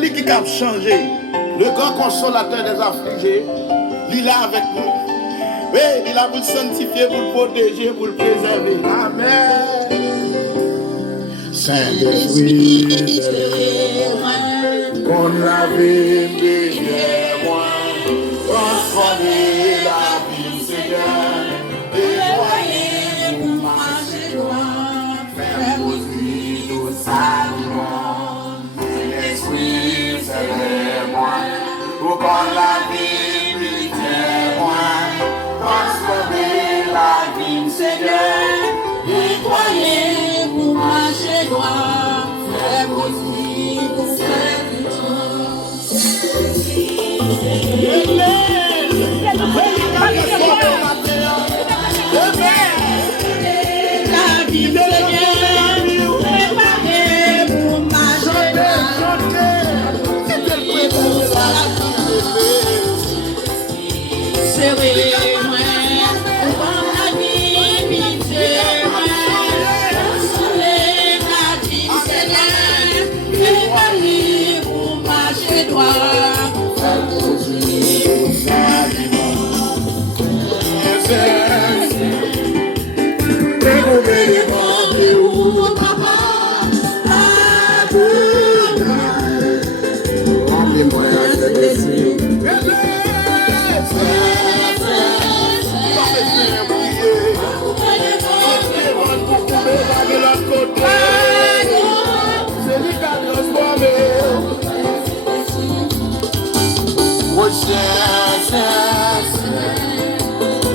Lui qui a changé, le grand consolateur des affligés, il est là avec nous. Oui, il est là pour le sanctifier, pour le protéger, pour le préserver. Amen. Saint-Esprit, qu'on la vie de moi, transformer la vie, Seigneur, nettoyer pour marcher droit, faire aussi tout ça. Saint-Esprit, moi, pour qu'on la vie lui témoin, transformer la vie, Seigneur, nettoyer pour marcher droit, faire aussi pour faire du la vie de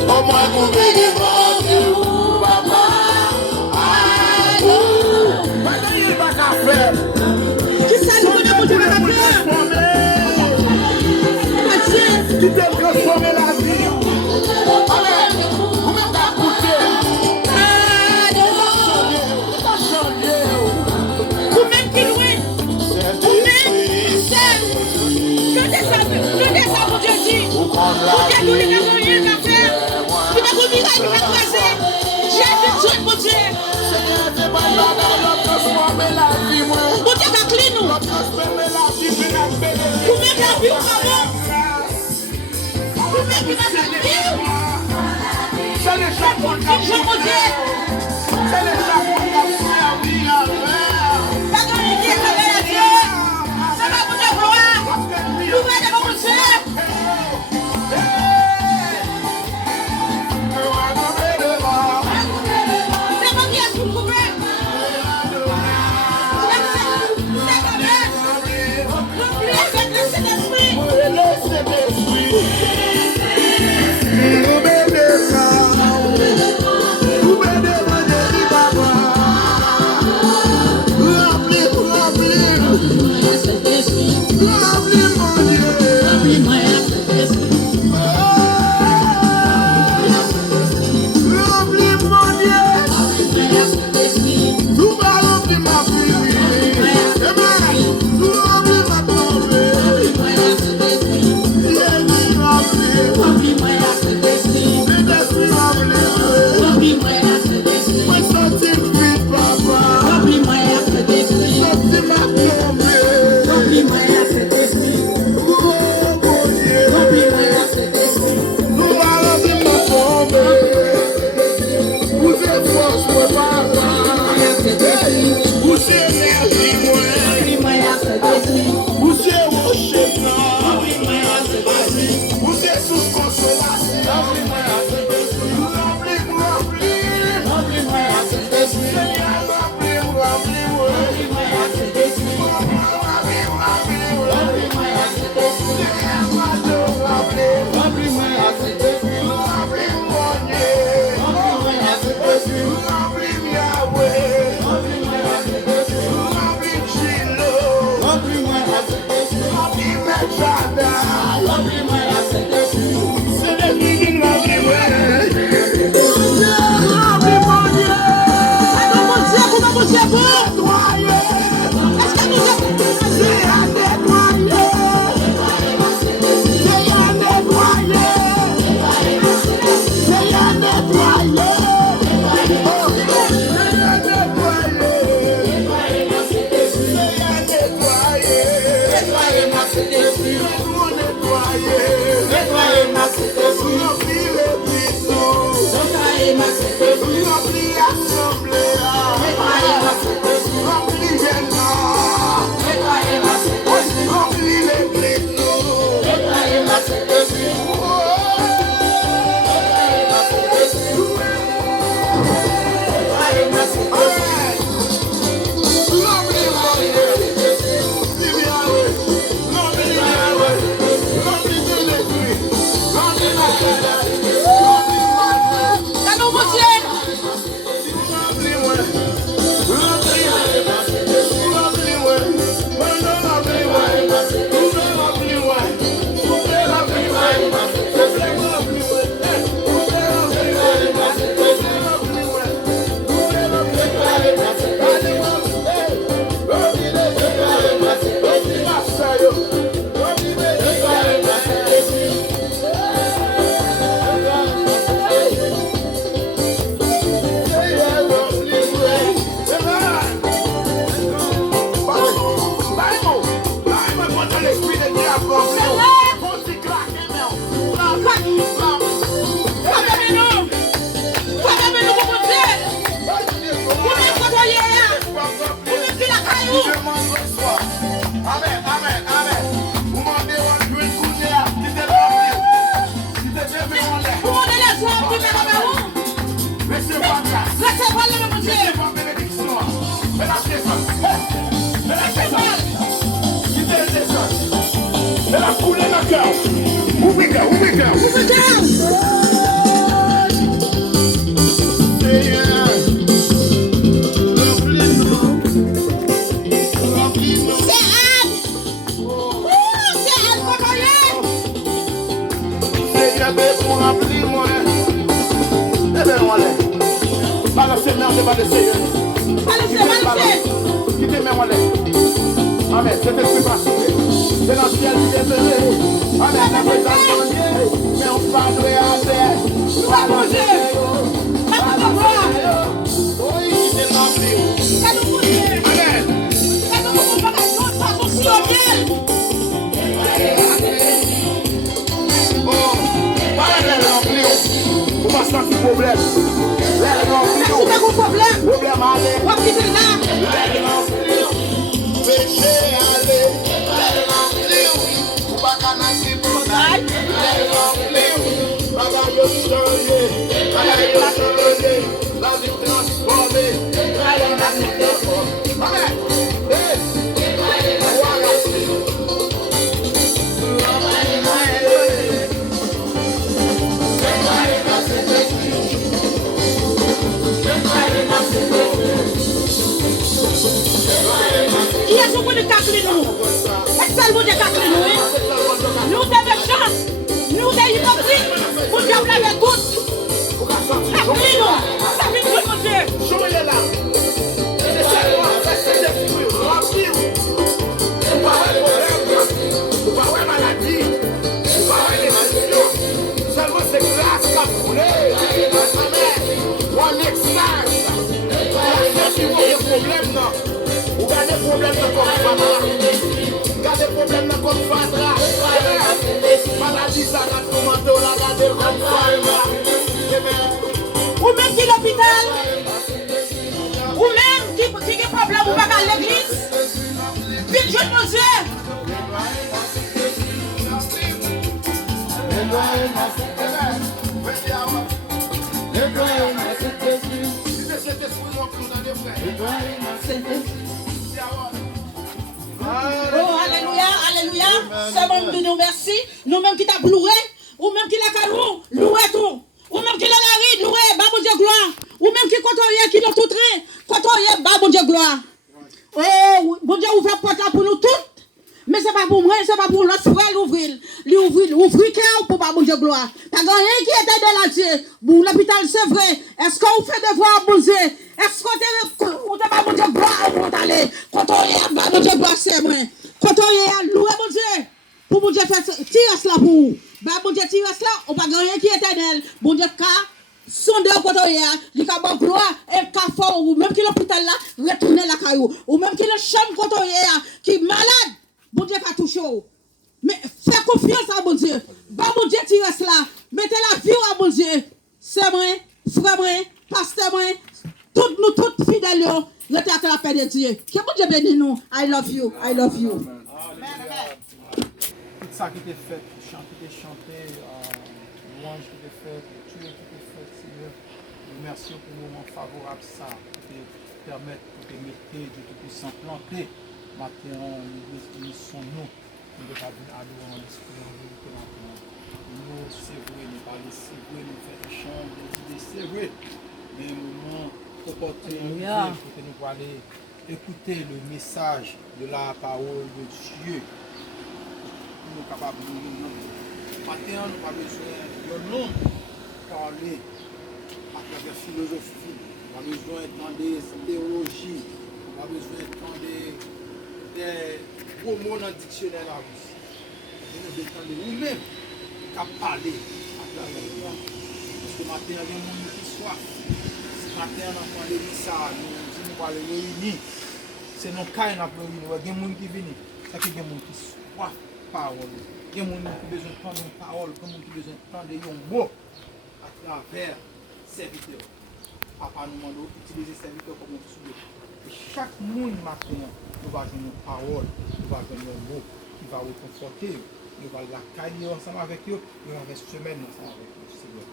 au moins vous venez demander où papa a maintenant il va qu'à faire. Qui ça nous connaît pour tout le monde? Tu t'es transformé la vie. Vous-même t'as coûté. T'as changé. Vous-même qui louez. Vous-même. Que ça pour Dieu dit. Pour Dieu nous les avons rien à faire. Tu vas vous virer, tu vas croiser. J'ai fait tout pour Dieu. Seigneur, c'est pas là de transformer la vie. Pour Dieu va clean nous. Transformer la vie. Vous-même la vie au travail. Vous-même qui va sortir. C'est le chapeau de la vie. C'est le chapeau de la vie. Pas de l'idée, ça va la Dieu. Ça va vous faire gloire. Vous allez devant mon Dieu. Nettoyer ma Saint-Esprit. Nettoyer ma Saint-Esprit. Remplir l'église. Nettoyer ma Saint-Esprit. Remplir l'assemblée. Nettoyer ma Saint-Esprit. Remplir les gens. Nettoyer ma Saint-Esprit. Remplir l'église. Nettoyer ma Saint-Esprit. Amen. C'est esprit passionné. C'est dans le ciel qui est levé. Amen. La présence de Dieu. Mais on va louer à terre. On va manger. Oui, c'est rempli. Amen. Oh, voilà les remplis. Vous m'avez senti problème. Les remplis. Problème à aller. Les remplis. Péché aller, les remplis, ou pas qu'à nasser pour ça, les remplis, bagage changer, la vie transformée, la vie transformée. Amen. Il y a ce qu'on est calculé nous. Est-ce que vous êtes calculé nous? Nous avons chance. Nous avons hypocrite. Vous avez la goutte. Calculé nous. Ça fait tout mon Dieu. Jouez là. C'est ça, c'est des fruits remplis. Vous parlez de problème. Vous parlez de maladie. Vous parlez de maladies. Seulement c'est grâce qui a foulé. Amen. On extase. Il y a des problèmes, non? Vous avez des problèmes dans votre famille. Vous avez des problèmes dans votre fatras. Maladie, ça va commenter, on a gardé votre famille. Ou même qui l'hôpital. Ou même qui a des problèmes, vous pas à l'église. Vite, je nos yeux. Oh, alléluia, alléluia. Seigneur, nous merci. Nous-mêmes qui t'a loué, ou même qui l'a calou, loué tout. Ou même qui l'a la loué, bah mon Dieu gloire. Ou même qui côtoyait, qui l'a tout trait, côtoyait, bah mon Dieu gloire. Oh, mon Dieu, ouvre la porte pour nous toutes. Mais ce n'est pas pour moi, ce n'est pas pour l'autre frère l'ouvrir. L'ouvrir cœur pour pas mon Dieu gloire. T'as rien qui était de l'entier. Bon, l'hôpital, c'est vrai. Est-ce qu'on fait devoir bouger? Est-ce qu'on t'es pas mon Dieu gloire pour t'aller? Quand on est, bah mon Dieu gloire, c'est moi. Quand on est, loué mon Dieu. Pour mon Dieu faire tirer cela pour vous. Bah mon Dieu tirer cela, on pas rien qui est éternel. Mon Dieu, car. Son de quand on est, il y a bon gloire et fort ou même qui l'hôpital là, retourner la caillou. Ou même qui le chambre quand on est, qui est malade. bon Dieu qui a touché. Mais fais confiance à bon Dieu. Bah bon Dieu tire cela. Mettez la vie à bon Dieu. C'est moi, frère moi, pasteur moi, toutes nous toutes fidèles. Restez à la paix de Dieu. Que bon Dieu bénisse nous. I love you. I love you. Tout ça qui était fait, chant qui était chanté, louange qui était fait, tout qui était fait, Seigneur. Merci pour le moment favorable ça, qui permettre de mettre Dieu Tout-Puissant planter. Maintenant, nous sommes nous. Nous devons aller en l'esprit, en vérité maintenant. Nous, c'est vrai, nous parler, c'est vrai, nous faire des chants, des idées, c'est vrai. Mais au moment opportun, pour que nous puissions aller écouter le message de la parole de Dieu. Nous sommes capables de nous. Maintenant, nous n'avons pas besoin de nom parler à travers la philosophie. Nous n'avons pas besoin d'entendre des théologies. Nous n'avons pas besoin d'entendre des gros mots dans le dictionnaire à vous. Nous devons entendre nous-mêmes qui parler à travers le monde. Parce que maintenant, il y a des gens qui soient. Ce matin, on entend les ça, nous allons les réunir. C'est nos cas, nous allons réunir. Il y a des gens qui viennent. C'est qu'il y a des gens qui soient. Parole. Il y a des gens qui ont besoin de prendre une parole, il y a des gens qui ont besoin de prendre un mot à travers serviteur. Papa nous demande d'utiliser serviteur comme un soulier. Et chaque monde matin, nous va donner une parole, nous va donner un mot qui va vous conforter, nous va la cailler ensemble avec eux, nous va faire semaine ensemble avec eux. Seigneur.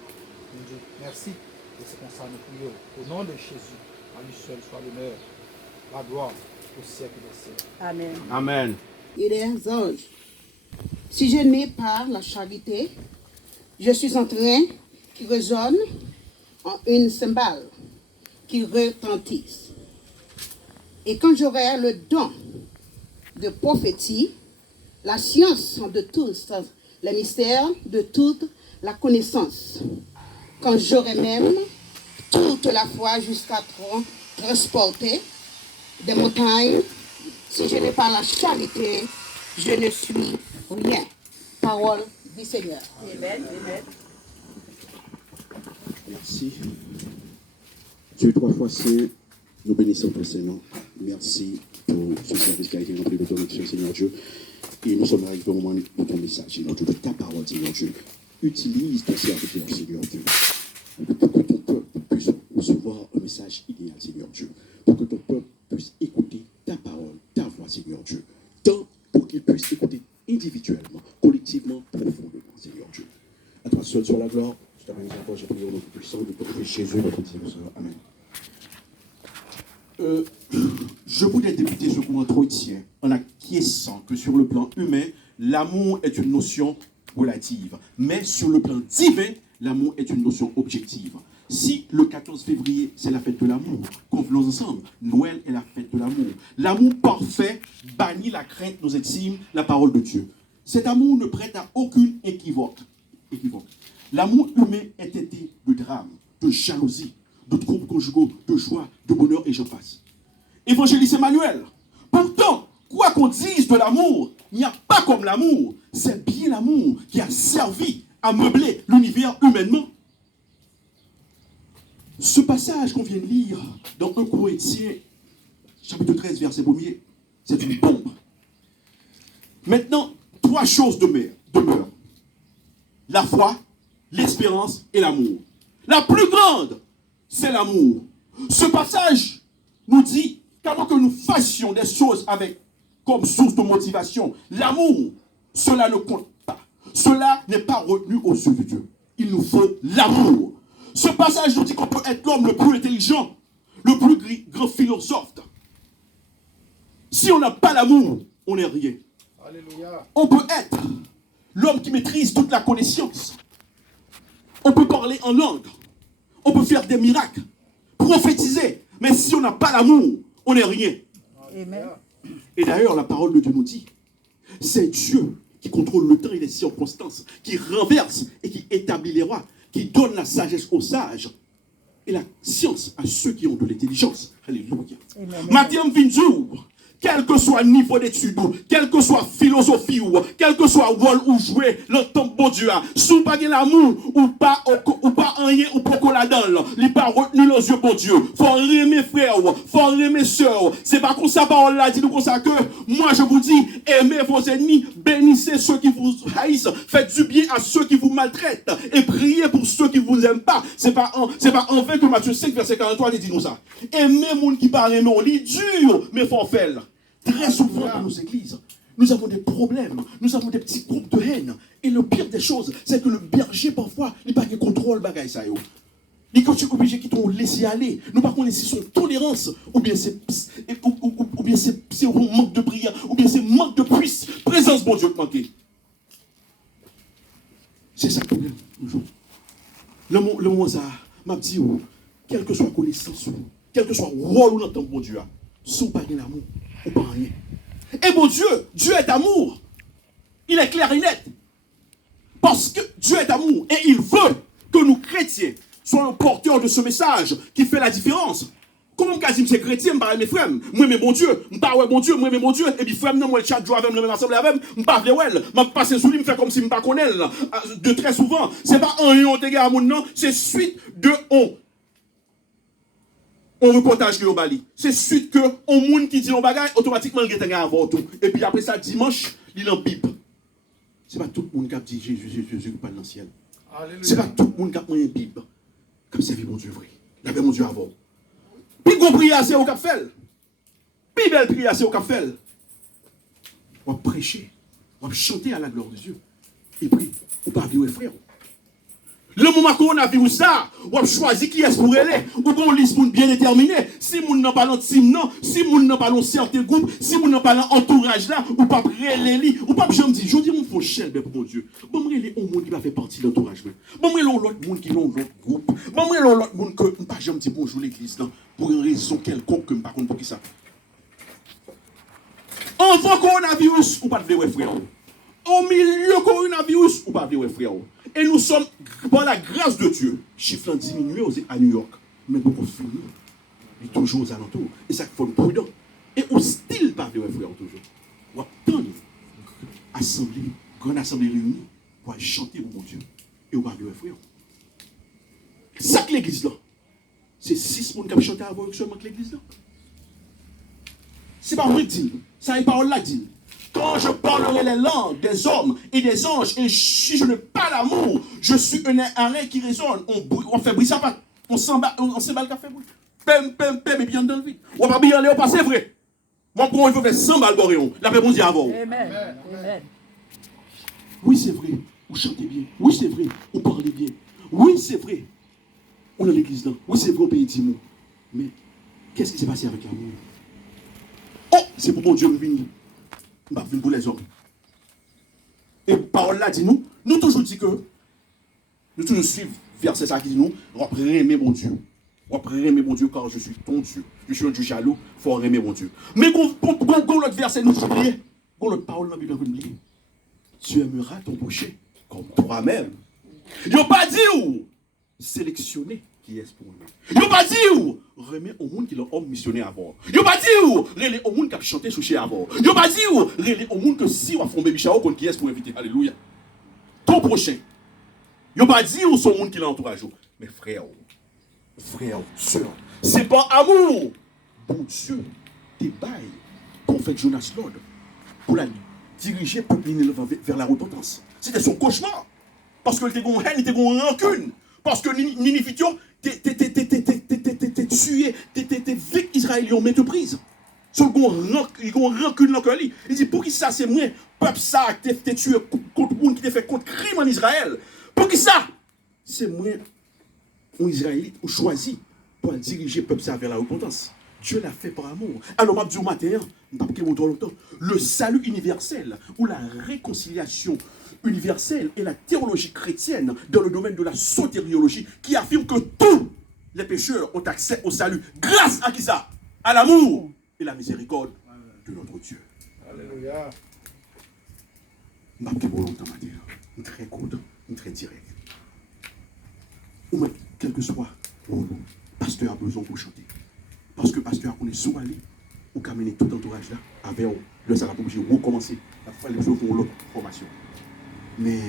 Mon Dieu, merci. Et c'est comme ça nous prions. Au nom de Jésus, à lui seul soit l'honneur, la gloire au siècle des siècles. Amen. Amen. Et les anges. Si je n'ai pas la charité, je suis en train qui résonne en une cymbale qui retentisse. Et quand j'aurai le don de prophétie, la science de tous les mystères, de toute la connaissance, quand j'aurai même toute la foi jusqu'à transporter des montagnes, si je n'ai pas la charité, je ne suis rien. Parole du Seigneur. Amen. Amen. Merci. Dieu trois fois saint, nous bénissons ton Seigneur. Merci pour ce service qui a été rempli de ton action, Seigneur Dieu. Et nous sommes arrivés au moment de ton message, Seigneur Dieu, de ta parole, Seigneur Dieu. Utilise ton serviteur, Seigneur Dieu, pour que ton peuple puisse recevoir un message idéal, Seigneur Dieu. Pour que ton peuple puisse écouter ta parole, ta voix, Seigneur Dieu. Tant pour qu'il puisse écouter individuellement, collectivement, profondément, Seigneur Dieu. À toi seul soit la gloire. Je t'appelle encore, j'ai prié au nom puissant de ton Fils Jésus, notre Seigneur. Amen. Je voudrais débuter ce cours entretien en acquiesçant que sur le plan humain, l'amour est une notion relative, mais sur le plan divin, l'amour est une notion objective. Si le 14 février, c'est la fête de l'amour, convenons ensemble, Noël est la fête de l'amour. L'amour parfait bannit la crainte, nous estime la parole de Dieu. Cet amour ne prête à aucune équivoque. L'amour humain est teinté de drame, de jalousie, de troubles conjugaux, de joie, de bonheur et j'en passe. Évangéliste Emmanuel, pourtant, quoi qu'on dise de l'amour, il n'y a pas comme l'amour. C'est bien l'amour qui a servi à meubler l'univers humainement. Ce passage qu'on vient de lire dans 1 Corinthiens, chapitre 13, verset 1er, c'est une bombe. Maintenant, trois choses demeurent. La foi, l'espérance et l'amour. La plus grande, c'est l'amour. Ce passage nous dit qu'avant que nous fassions des choses avec comme source de motivation, l'amour, cela ne compte pas. Cela n'est pas retenu aux yeux de Dieu. Il nous faut l'amour. Ce passage nous dit qu'on peut être l'homme le plus intelligent, le plus grand philosophe. Si on n'a pas l'amour, on n'est rien. Alléluia. On peut être l'homme qui maîtrise toute la connaissance. On peut parler en langue. On peut faire des miracles, prophétiser. Mais si on n'a pas l'amour, on n'est rien. Amen. Et d'ailleurs, la parole de Dieu nous dit, c'est Dieu qui contrôle le temps et les circonstances, qui renverse et qui établit les rois, qui donne la sagesse aux sages et la science à ceux qui ont de l'intelligence. Alléluia. Matthieu 22, quel que soit le niveau d'études, quelle que soit la philosophie, quel que soit le rôle où jouer, le temps bon Dieu, si vous n'avez pas l'amour, ou pas rien, ou pas là-dedans, il n'est pas retenu dans les yeux bon Dieu. Il faut aimer frères, il faut aimer sœurs. C'est pas comme ça, parole là, dit comme ça que, moi je vous dis, aimez vos ennemis, bénissez ceux qui vous haïssent, faites du bien à ceux qui vous maltraitent, et priez pour ceux qui ne vous aiment pas. C'est pas en vain que Matthieu 5, verset 43, il dit nous ça. Aimez les gens qui parlent, non, il est dur, mais il faut faire. Très souvent dans nos églises, nous avons des problèmes, nous avons des petits groupes de haine. Et le pire des choses, c'est que le berger, parfois, il n'a pas de contrôle, bagaille ça. Et quand tu es obligé qu'ils t'ont laissé aller, nous par contre, si son tolérance, ou bien c'est un manque de prière, ou bien c'est manque de présence, bon Dieu, de manquer. C'est ça le problème. Le moment ça, m'a dit, quelle que soit la connaissance, quel que soit le rôle où l'entend bon Dieu, sans pas de l'amour, ou pas rien. Et bon Dieu est amour. Il est clair et net. Parce que Dieu est amour et il veut que nous chrétiens soyons porteurs de ce message qui fait la différence. Comment Kazim c'est chrétien, je parle mes frères, moi mais bon Dieu, je parle bon Dieu, moi mais bon Dieu, et puis frère, moi le chat joue avec moi, ensemble avec moi, je parle ouais, je passe sous lui, je fais comme si je ne connais pas, de très souvent, c'est pas un yon te gars à mon nom, c'est suite de on reportage que au Bali. C'est suite que on monde qui dit on bagaille automatiquement il y a avant tout. Et puis après ça dimanche, il en pipe. C'est pas tout le monde qui a dit Jésus pas dans le ciel. C'est pas tout le monde qui a pris une Bible. Comme c'est mon Dieu vrai. La paix mon Dieu avant. Puis qu'on prie assez au cap fait. Puis belle prière c'est au cap fait. On va prêcher, on va chanter à la gloire de Dieu. Et puis on va vivre frère. Le moment qu'on a vu ça, on a choisi qui est pour aller, ou qu'on liste pour bien déterminé. Si moun n'a pas l'antim non, si moun n'a pas l'un certain groupe, si moun n'a pas l'entourage là, ou pas prêler li, ou pas j'aime dire, je dis mon faut chelbe pour mon Dieu. Bon moi les au monde qui va faire partie de l'entourage. Bon moi l'autre monde qui l'ont l'autre groupe. Bon moi l'autre monde que pas j'aime dire bonjour l'église là pour une raison quelconque que par contre pour qui ça. Enfant coronavirus ou pas de vrai frère. Au milieu coronavirus ou pas de vrai frère. Et nous sommes, par la grâce de Dieu, chiffre ont diminué à New York, mais beaucoup fini. Il est toujours aux alentours. Et ça faut être prudent. Et hostile par des frères toujours. On va attendre assemblée, grande assemblée réunie, pour chanter pour mon Dieu. Et on va des frères. Ça que l'église là, c'est 6 personnes qui ont chanté avant seulement que l'église là. C'est pas vrai dit. Ça n'est pas là dit. Quand je parlerai les langues des hommes et des anges, et si je ne parle l'amour, je suis un arrêt qui résonne. On fait bruit, ça va. On s'emballe le café. Pem, et bien dans le vide. On va bien aller au passé, vrai. Moi, pour il faut faire 100 balles boréon. La paix, mon Dieu, avant. Amen. Oui, c'est vrai. Vous chantez bien. Oui, c'est vrai. Vous parlez bien. Oui, c'est vrai. On est à l'église là. Oui, c'est vrai, on paye 10 mots. Mais qu'est-ce qui s'est passé avec l'amour? Oh, c'est pour mon Dieu me venir. Je vais venir pour les hommes. Et parole là dit nous toujours dit que, nous toujours suivons verset ça qui dit nous, on va aimer mon Dieu. On va aimer mon Dieu car je suis ton Dieu. Je suis un Dieu jaloux, il faut aimer mon Dieu. Mais quand l'autre verset nous oublier, quand l'autre parole là, nous oublier, tu aimeras ton prochain comme toi-même. Il n'a pas dit où sélectionner qui est pour nous. Il n'a pas dit où remettre au monde qui l'a homme missionné avant. Il n'a pas dit où remettre au monde qui a chanté souché avant. Il n'a pas dit où remettre au monde que si on a fait un baby shower qui est pour inviter. Alléluia. Ton prochain. Il n'a pas dit où son monde qui l'entourage. Mais frère, sœur, c'est pas amour. Bon Dieu, des bails qu'on fait Jonas Lord pour la diriger pour vers la repentance. C'était son cauchemar. Parce que il était en haine, il était en rancune. Parce que Ninifition, t'es tué, t'es vite Israélien, mais te prise. Sur le rancune dans le cœur. Il dit, pour qui ça c'est moi, peuple ça, t'es tué contre monde qui t'a fait contre crime en Israël. Pour qui ça? C'est moi, un Israélite, ou choisi pour diriger le peuple ça vers la repentance. Dieu l'a fait par amour. Alors, je vais dire au matin, le salut universel ou la réconciliation universelle et la théologie chrétienne dans le domaine de la sotériologie qui affirme que tous les pécheurs ont accès au salut grâce à qui ça? À l'amour et la miséricorde de notre Dieu. Alléluia. Je vais vous longtemps matin. Très content, très direct. Ou même, quel que soit, le pasteur a besoin pour chanter. Parce que le pasteur connaît soit aller, ou qu'à mener tout entourage là, avec le ça va obligé de recommencer, à faire les choses pour l'autre formation. Mais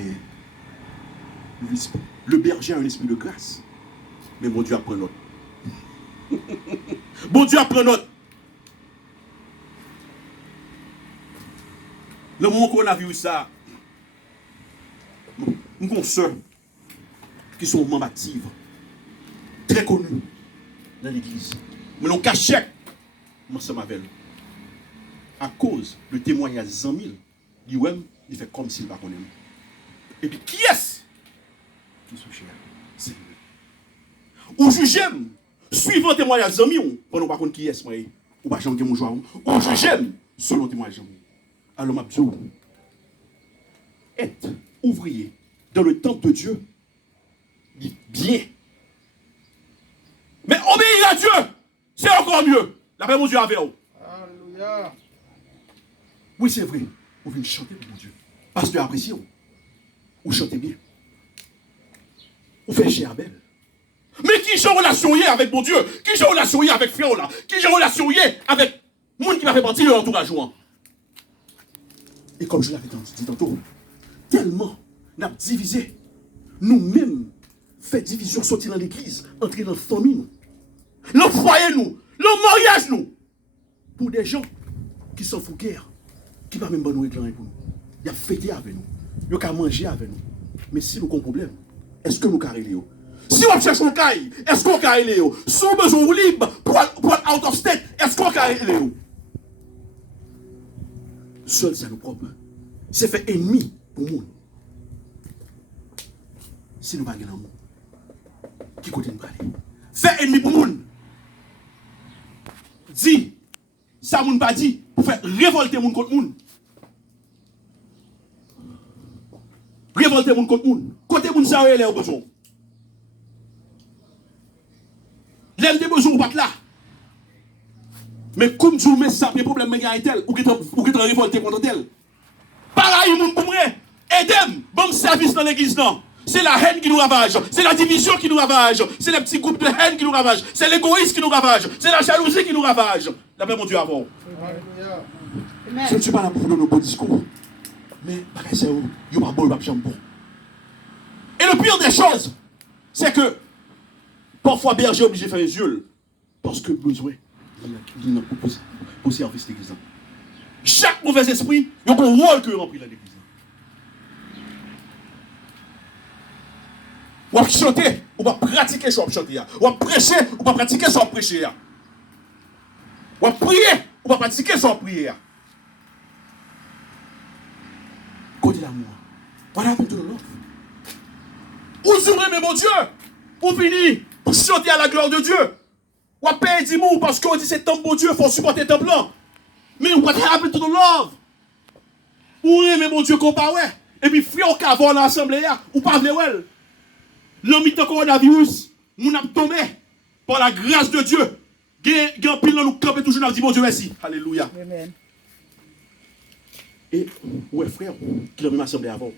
le berger a un esprit de grâce. Mais mon Dieu apprend l'autre. Bon Dieu apprend l'autre. Le moment qu'on a vu ça, nous avons soeurs qui sont membres actifs, très connus dans l'église. Mais nous cachons ensemble avec eux. À cause du témoignage de 100 000, il fait comme s'il ne connaît pas. Et puis qui est-ce qui sont chers? C'est lui. Ou jugez, suivant le témoignage de 100 000, pour ne pas connaître qui est-ce, ou pas chanter mon joie, ou jugez selon le témoignage de 100 000. Alors, ma bzou, être ouvrier dans le temple de Dieu, dit bien. Mais obéir à Dieu, c'est encore mieux. La paix, mon Dieu, avec vous. Alléluia. Oui, c'est vrai. Vous venez chanter pour mon Dieu. Parce que appréciez vous. Vous chantez bien. Vous faites cher belle. Mais qui j'ai relation hier avec mon Dieu? Qui j'ai relation hier avec frère là? Qui j'ai relation hier avec le monde qui m'a fait partie de l'entourage? Et comme je l'avais dit tantôt, tellement nous avons divisé, nous-mêmes, fait division sortir dans l'église, entrer dans la famille, nous, le foyer, nous, le mariage, nous, pour des gens qui s'en foutent guère, qui ne peuvent même pas nous réclamer pour nous. Ils ont fêté avec nous, ils ont mangé avec nous. Mais si nous avons un problème, est-ce que nous avons réglé? Si on cherche un caille, est-ce qu'on a réglé? Si on a besoin de libre pour être out of state, est-ce qu'on a réglé? Seul ça nous propre. C'est fait ennemi pour nous. Si nous ne parlons pas d'amour, qui côté nous parler? Fait ennemi pour nous. Dis, ça nous pas dit, pour faire révolter nous contre nous. Révolter nous contre nous. Côté nous, ça est besoin. L'aile des besoins ou pas là. Mais comme tu mets ça, les problèmes est tel, ou qui te révolté contre tel. Pareil, mon pour aidez-moi, bon service dans l'église, non. C'est la haine qui nous ravage, c'est la division qui nous ravage, c'est les petits groupes de haine qui nous ravagent, c'est l'égoïsme qui nous ravage, c'est la jalousie qui nous ravage. La paix, mon Dieu, avant. Je ne suis pas là pour donner nos beaux discours, mais c'est où, il n'y a pas bon, il n'y a pas bon. Et le pire des choses, c'est que parfois, berger est obligé de faire les yeux, parce que besoin. Pour service de l'église. Chaque mauvais esprit, il y a un rôle que remplit l'église. On va chanter, on va pratiquer ce qu'on va chanter. On va prêcher, on va pratiquer ce qu'on va prêcher. On va prier, on va pratiquer ce qu'on va prier. Côté l'amour. Voilà pour tout le monde. Vous aimez mon Dieu. Vous finissez pour chanter à la gloire de Dieu. On va payer 10 mots parce qu'on dit c'est temple mon Dieu, il faut supporter le temple là. Mais on va te rappeler tout le love. Ou aimer mon Dieu qu'on parle. Et puis frère au cavon dans l'assemblée, ou pas venir. L'homme de coronavirus, nous avons tombé par la grâce de Dieu. Gan pile nous camper toujours dans dit mon Dieu merci. Alléluia. Amen. Et ouais frère, qui l'a même assemblée avant.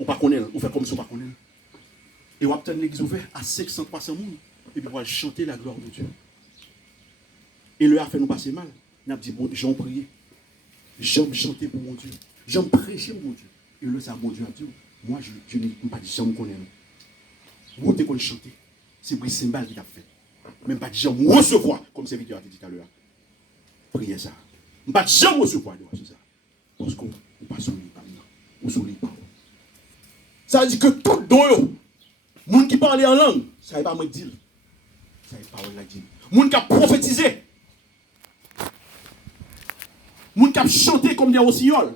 On pas connaît, on fait comme si on pas connaît. Et on va obtenir l'église ouverte à 500 300 personnes. Et puis on va chanter la gloire de Dieu. Et le a fait nous passer mal. Nous avons dit, bon, j'en prie. J'aime chanter pour mon Dieu. J'aime prêcher pour mon Dieu. Et le ça, mon Dieu a dit, moi, je n'ai pas dit, j'aime connaître. Vous devez chanter. C'est Brice Symbal qui a fait. Même pas dit, j'aime recevoir, comme serviteur a dit tout à l'heure. Priez ça. Pas j'aime recevoir, c'est ça. Parce qu'on ne passe sur les pas. On sur les pas. Ça veut dire que tout don, les gens qui parlent en langue, ça ne va pas me dire. Ça ne va pas me dire. Les gens qui ont prophétisé. Les gens qui ont chanté comme des rossignols.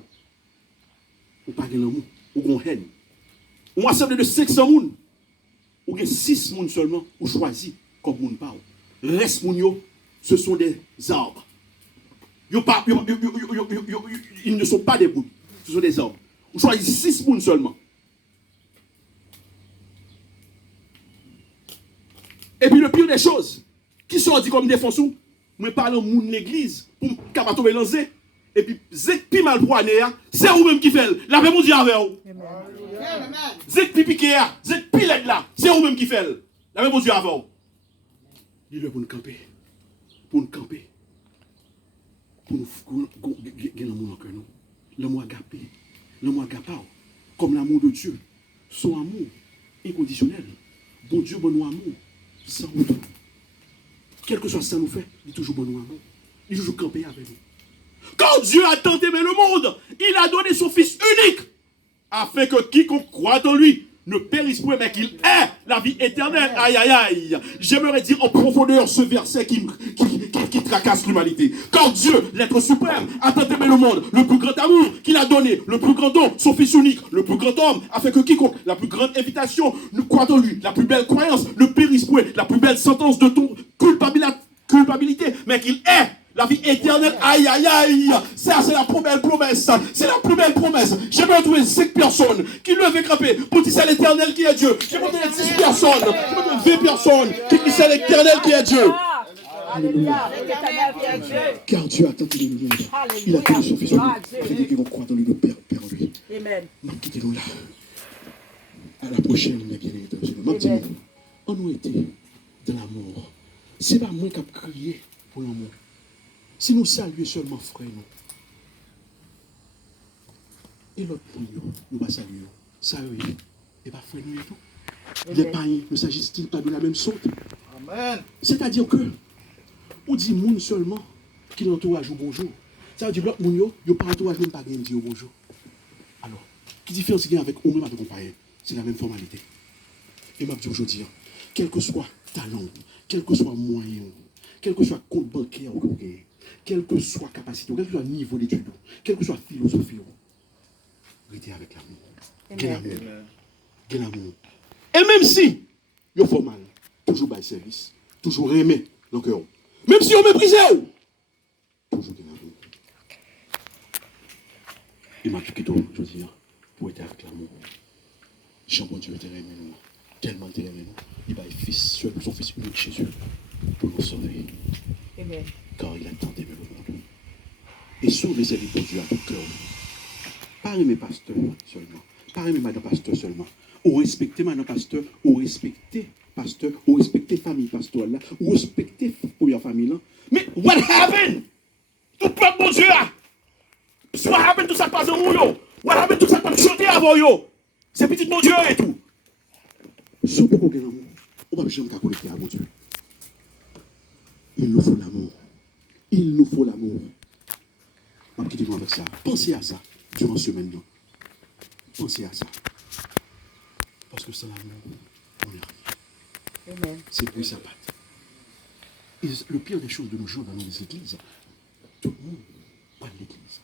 Ou pas de l'amour, ou de haine. On assemblée de 500 personnes. Ou 6 personnes seulement, ou choisi comme on parle. Reste moun ce sont des arbres. Ils ne sont pas des bouts, ce sont des arbres. On choisit 6 personnes seulement. Et puis le pire des choses, qui sont dit comme défense, moi parle au monde de l'église pour me tomber dans zé. Et puis zé pi mal pour c'est vous-même qui fait. La paix mon Dieu avec vous. Zé pi piqué, zé pi là, c'est vous-même qui fait. La paix mon Dieu avec vous. Dis-le pour nous camper. Pour nous camper. pour nous gagner l'amour dans nous. L'amour agapé, l'amour agapao, comme l'amour de Dieu. Son amour inconditionnel. Bon Dieu, bon nous amour, sans retour. Quel que soit ce que ça nous fait, il est toujours bon nous amour. Il est toujours campé avec nous. Quand Dieu a tant aimé le monde, il a donné son Fils unique, afin que quiconque croit en lui ne périsse point, mais qu'il ait la vie éternelle. Aïe, aïe, aïe. J'aimerais dire en profondeur ce verset qui tracasse l'humanité. Quand Dieu, l'être suprême, a tant aimé le monde, le plus grand amour qu'il a donné, le plus grand don, son Fils unique, le plus grand homme, afin que quiconque, la plus grande invitation, ne croit en lui, la plus belle croyance, ne périsse point, la plus belle sentence de ton culpabilité, mais qu'il ait la vie éternelle. Aïe, aïe, aïe. Ça, c'est la plus belle promesse. C'est la plus belle promesse. J'ai bien trouvé 5 personnes qui levaient grimper pour dire c'est l'éternel qui est Dieu. J'ai bien trouvé 10 personnes. J'ai bien trouvé 20 personnes qui disent c'est l'éternel qui est Dieu. Alléluia. Car Dieu a tant aimé le monde. Il a donné son Fils unique. Afin qu'ils vont croire dans lui, le Père en lui. Amen. Nous quittons là. À la prochaine, mes bien-aimés. Maintenant, on nous était dans l'amour. C'est pas moi qui ai crié pour l'amour. Si nous saluons seulement frère, nous. Et l'autre pour nous, nous va saluer. Ça, et pas frère nous et tout. Les païens ne s'agissent-ils pas de la même sorte? Amen. C'est-à-dire que, on dit moun seulement qui l'entourage au bonjour. Ça veut dire que l'autre moun, yo pas entourage même pas bien dit au bonjour. Alors, qui différence il y a avec ou même avec un païen? C'est la même formalité. Et m'a dit aujourd'hui, quel que soit talent, quel que soit moyen, quel que soit compte bancaire ou quelle que soit capacité, quel que soit niveau d'études, quelle que soit philosophie, restez avec l'amour. Quel amour. Et même si, il faut mal, toujours by service, toujours aimer le cœur. Même si on méprise, toujours quel amour. Et m'a dit je veux dire, pour être avec l'amour. Jean-Bon Dieu était aimé nous, tellement aimé nous. Il va être son Fils unique chez eux pour nous sauver. Amen. Car il a tant aimé le monde. Et sauver ses vies pour Dieu à tout cœur. Pas aimer pasteur seulement. Pas aimer madame pasteur seulement. Ou respecter madame pasteur, ou respecter pasteur, ou respecter famille pasteur là, ou respecter première famille là. Mais what happened? Tout peuple bon Dieu là. What happened tout ça passe en yo? What happened tout ça pas chanter avant yo? C'est petit bon Dieu et tout. Sauf pour qu'on ait l'amour, on va jamais connecter à mon Dieu. Il nous faut l'amour. Il nous faut l'amour. On va quitter nous avec ça. Pensez à ça durant ce semaine-là. Pensez à ça. Parce que c'est l'amour. On y arrive. Amen. C'est plus sa patte. Et le pire des choses de nos jours dans nos églises, tout le monde parle de l'église.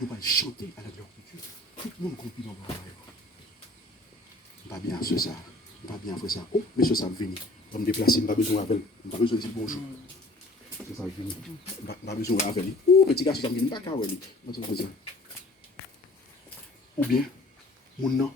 Nous allons chanter à la gloire de Dieu. Tout le monde compris dans le rêve. Pas bien ce ça. Pas bien après ça. Oh, monsieur ça venu. On me déplacer, pas besoin d'appeler. Pas besoin de dire bonjour. C'est ça venu. Pas besoin d'appeler. Oh, petit gars, ça me dit pas qu'à aller. Ou bien, mon nom,